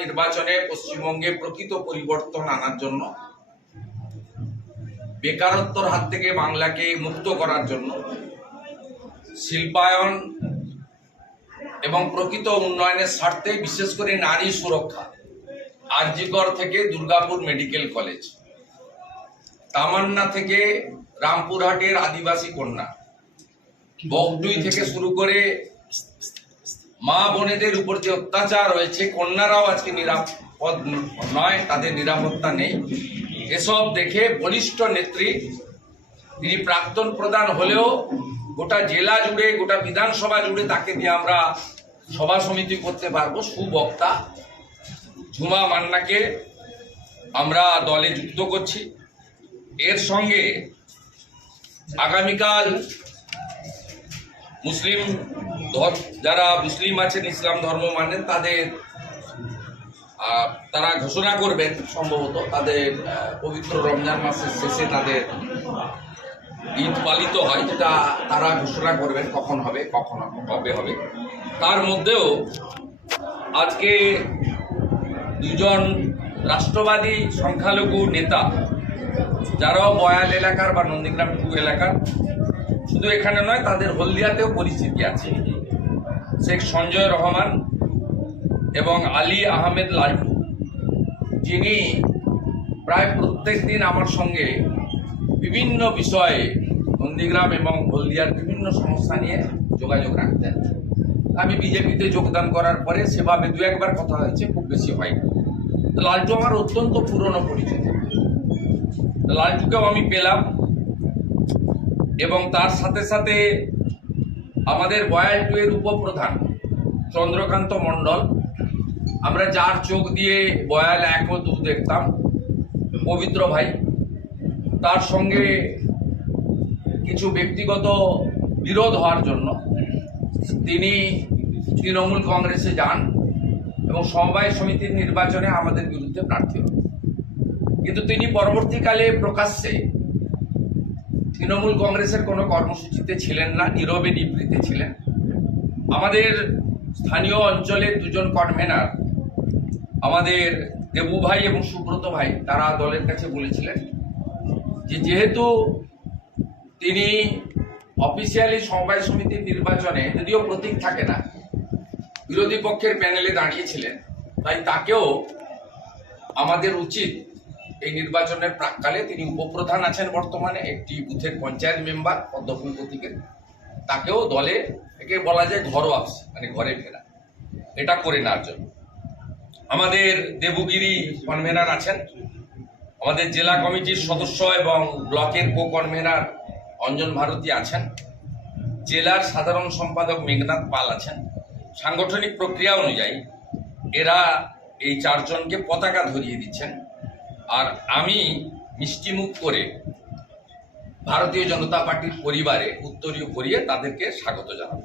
নির্বাচনে পশ্চিমবঙ্গে প্রকৃত পরিবর্তন আনার জন্য, বেকারত্বের হাত থেকে বাংলাকে মুক্ত করার জন্য, শিল্পায়ন এবং প্রকৃত উন্নয়নের স্বার্থে, বিশেষ করে নারী সুরক্ষা, আরজিকর থেকে দুর্গাপুর মেডিকেল কলেজ, তামান্না থেকে রামপুরহাটের আদিবাসী কন্যা, বগডুই থেকে শুরু করে মা বোনেদের উপর যে অত্যাচার হয়েছে, কন্যারাও আজকে নিরাপদ নয়, তাদের নিরাপত্তা নেই। এসব দেখে বলিষ্ঠ নেত্রী, তিনি প্রাক্তন প্রধান হলেও গোটা জেলা জুড়ে, গোটা বিধানসভা জুড়ে তাকে দিয়ে আমরা সভা সমিতি করতে পারবো, সুবক্তা ঝুমা মান্নাকে আমরা দলে যুক্ত করছি। এর সঙ্গে আগামীকাল মুসলিম যারা মুসলিম আছেন, ইসলাম ধর্ম মানেন, তারা ঘোষণা করবেন, সম্ভবত তাদের পবিত্র রমজান মাসের শেষে তাদের ঈদ পালিত হয়, যেটা তারা ঘোষণা করবেন কখন হবে, কখন কবে হবে। তার মধ্যেও আজকে দুজন রাষ্ট্রবাদী সংখ্যালঘু নেতা, যারাও বয়াল এলাকার বা নন্দীগ্রাম 2 এলাকার, শুধু এখানে নয়, তাদের হলদিয়াতেও পরিস্থিতি আছে, শেখ সঞ্জয় রহমান এবং আলী আহমেদ লাল্টু, যিনি প্রায় প্রত্যেক দিন আমার সঙ্গে বিভিন্ন বিষয়ে নন্দীগ্রাম এবং হলদিয়ার বিভিন্ন সমস্যা নিয়ে যোগাযোগ রাখতেন। আমি বিজেপিতে যোগদান করার পরে সেভাবে 2-1বার কথা হয়েছে, খুব বেশি হয়নি। লাল্টু আমার অত্যন্ত পুরনো পরিচিত, লাল্টুকেও আমি পেলাম এবং তার সাথে সাথে আমাদের বয়াল 2 এর উপপ্রধান চন্দ্রকান্ত মণ্ডল, আমরা যার চোখ দিয়ে বয়াল 1 ও 2 দেখতাম, পবিত্র ভাই, তার সঙ্গে কিছু ব্যক্তিগত বিরোধ হওয়ার জন্য তিনি তৃণমূল কংগ্রেসে যান এবং সমবায় সমিতির নির্বাচনে আমাদের বিরুদ্ধে প্রার্থী হন। কিন্তু তিনি পরবর্তীকালে প্রকাশ্যে তৃণমূল কংগ্রেসের কোনো কর্মসূচিতে ছিলেন না, নীরবে নিবৃত্তে ছিলেন। আমাদের স্থানীয় অঞ্চলের 2জন কনভেনার, আমাদের দেবু ভাই এবং সুব্রত ভাই, তারা দলের কাছে বলেছিলেন যে যেহেতু তিনি অফিসিয়ালি সমবায় সমিতির নির্বাচনে, যদিও প্রতীক থাকে না, বিরোধী পক্ষের প্যানেলে দাঁড়িয়েছিলেন, তাই তাকেও আমাদের উচিত এই নির্বাচনের প্রাককালে, তিনি উপপ্রধান আছেন বর্তমানে, একটি বুথের পঞ্চায়েত মেম্বার পদ্মফুল প্রতীকের, তাকেও দলে একে বলা যায় ঘরোয়াস, মানে ঘরে ফেরা, এটা করে নেওয়ার জন্য। আমাদের দেবগিরি কনভেনার আছেন, আমাদের জেলা কমিটির সদস্য এবং ব্লকের কো-কনভেনার অঞ্জন ভারতী আছেন, জেলার সাধারণ সম্পাদক মেঘনাথ পাল আছেন। সাংগঠনিক প্রক্রিয়া অনুযায়ী এরা এই 4 জনকে পতাকা ধরিয়ে দিচ্ছেন, আর আমি মিষ্টিমুখ করে ভারতীয় জনতা পার্টির পরিবারে উত্তরীয় পরিয়ে তাদেরকে স্বাগত জানাবো।